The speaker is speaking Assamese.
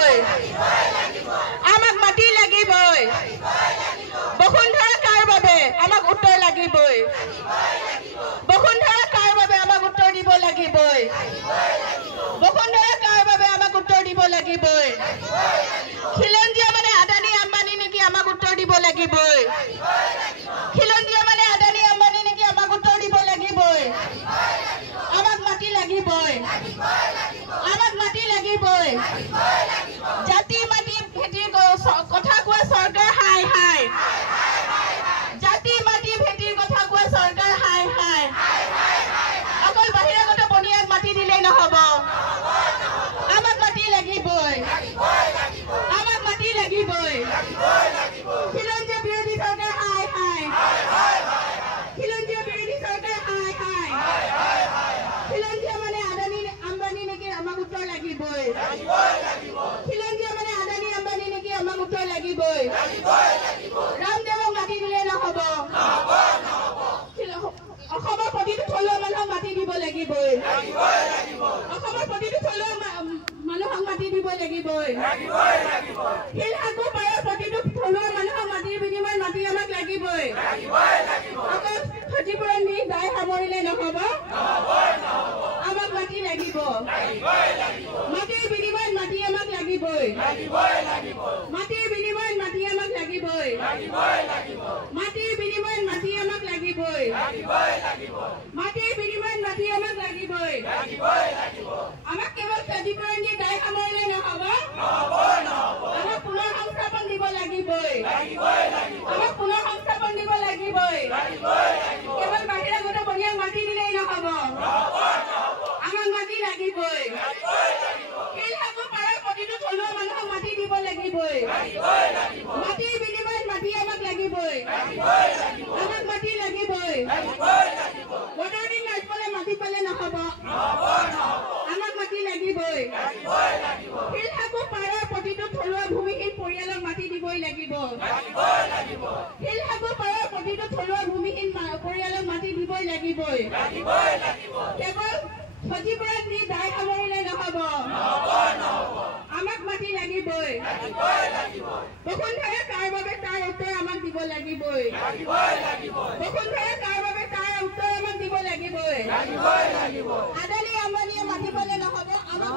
লাগিবই আমাক মাটি লাগিবই বসুন্ধৰা কাৰ বাবে আমাক উত্তৰ লাগিবই বসুন্ধৰা কাৰ বাবে আমাক উত্তৰ দিব লাগিবই বসুন্ধৰা কাৰ বাবে আমাক উত্তৰ দিব লাগিবই খিলঞ্জীয়া মানে আদানী আম্বানী নেকি আমাক উত্তৰ দিব লাগিবই খিলঞ্জীয়া মানে আদানী আম্বানী নেকি আমাক উত্তৰ দিব লাগিবই আমাক মাটি লাগিবই আমাক মাটি লাগিবই জাতি মাটি ভেটিৰ কথা কোৱা চৰকাৰ হাই হাই জাতি মাটি ভেটিৰ কথা কোৱা চৰকাৰ হাই হাই অকল বাহিৰাগত বনিয়াক মাটি দিলেই নহব আমাক মাটি লাগিবই আমাক মাটি লাগিবই খিলঞ্জীয়া বিৰোধী চৰকাৰ হাই হাই খিলঞ্জীয়া বিৰোধী চৰকাৰ হাই হাই খিলঞ্জীয়া মানে আদানী আম্বানী নেকি আমাক উত্তৰ লাগিবই খিলঞ্জীয়া মানে আদানী আম্বানী নেকি আমাক উত্তৰ লাগিবই ৰামদেৱক মাটি দিলে নহব অসমৰ প্ৰতিটো থলুৱা মানুহক মাটি দিব লাগিবই অসমৰ প্ৰতিটো থলুৱা মানুহক মাটি দিব লাগিবই শিলসাগৰ পাৰৰ প্ৰতিটো থলুৱা মানুহক মাটিৰ বিনিময়ত মাটি আমাক লাগিবই অকল ক্ষতিপূৰণ দি দায় সামৰিলে নহব আমাক মাটি লাগিব মাটিৰ বিনিময়ত মাটি আমাক লাগিবই মাটিৰ বিনিময়ত মাটি আমাক লাগিবই মাটিৰ বিনিময়ত মাটি আমাক লাগিবই মাটিৰ বিনিময়ত মাটি আমাক লাগিবই আমাক কেৱল ক্ষতিপূৰণ দি দায় সামৰিলে নহব আমাক পুনৰ সংস্থাপন দিব লাগিবই আমাক পুনৰ সংস্থাপন দিব লাগিবই কেৱল বাহিৰাগত বনিয়াক মাটি দিলেই নহব আমাক মাটি লাগিবই শিলসাগৰ পাৰৰ প্ৰতিটো থলুৱা মানুহক মাটি দিব লাগিবই মাটিৰ বিনিময়ত মাটি আমাক লাগিবই আমাক মাটি লাগিবই বতৰ দিন নাচপালে মাটি পালে নহব আমাক মাটি লাগিবই শিলসাগৰ পাৰৰ প্ৰতিটো থলুৱা ভূমিহীন পৰিয়ালক মাটি দিবই লাগিব শিলসাগৰ পাৰৰ প্ৰতিটো থলুৱা ভূমিহীন পৰিয়ালক মাটি দিবই লাগিবই কেৱল ক্ষতিপূৰণ দি দায় সামৰিলে নহব আমাক মাটি লাগিবই বসুন্ধৰা কাৰ বাবে তাৰ উত্তৰ আমাক দিব লাগিবই বসুন্ধৰা কাৰ বাবে তাৰ উত্তৰ আমাক দিব লাগিবই আদানী আম্বানীয়ে মাটি পালে নহব আমাক